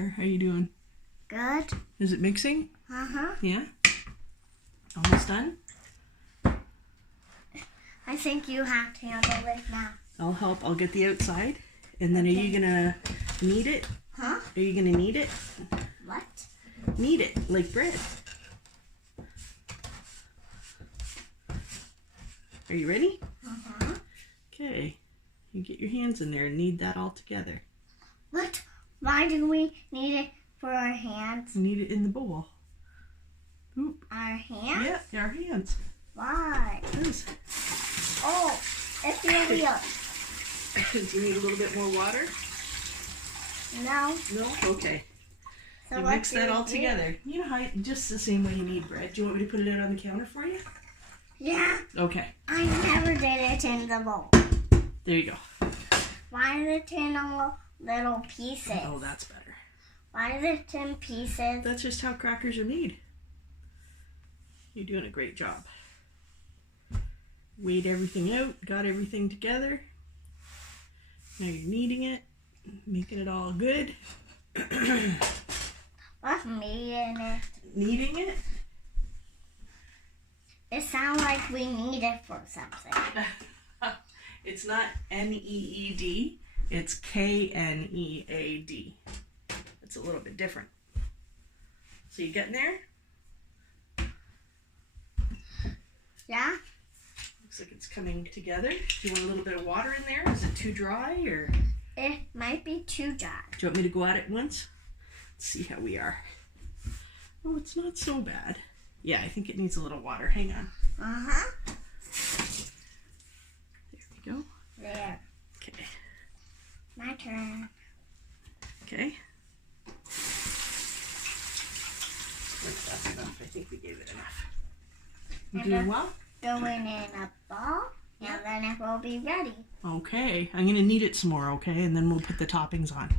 there. How you doing? Good. Is it mixing? Uh-huh. Yeah? Almost done? I think you have to handle it now. I'll help. I'll get the outside. And then are you gonna knead it? Huh? Are you gonna knead it? What? Knead it, like bread. Are you ready? Uh-huh. Okay. You get your hands in there and knead that all together. What? Why do we need it for our hands? Knead it in the bowl. Oop. Our hands? Yeah, our hands. Why? Yes. Oh, it's your wheel. Do you need a little bit more water? No. No? Okay. So You what mix do that you all do? together. You know how, just the same way you knead bread. Do you want me to put it out on the counter for you? Yeah. Okay. I never did it in the bowl. There you go. Why is it in little pieces? Oh, that's better. Why is it in pieces? That's just how crackers are made. You're doing a great job. Weighed everything out, got everything together. Now you're kneading it, making it all good. What's me in it? Kneading it? It sounds like we need it for something. It's not N-E-E-D, it's K-N-E-A-D. It's a little bit different. So you getting there? Yeah? Looks like it's coming together. Do you want a little bit of water in there? Is it too dry or? It might be too dry. Do you want me to go at it once? Let's see how we are. Oh, it's not so bad. Yeah, I think it needs a little water. Hang on. Uh-huh. There we go. There. Okay. My turn. Okay. That's enough. I think we gave it enough. You doing well? Throw it in a ball, and then it will be ready. Okay. I'm going to knead it some more, okay? And then we'll put the toppings on.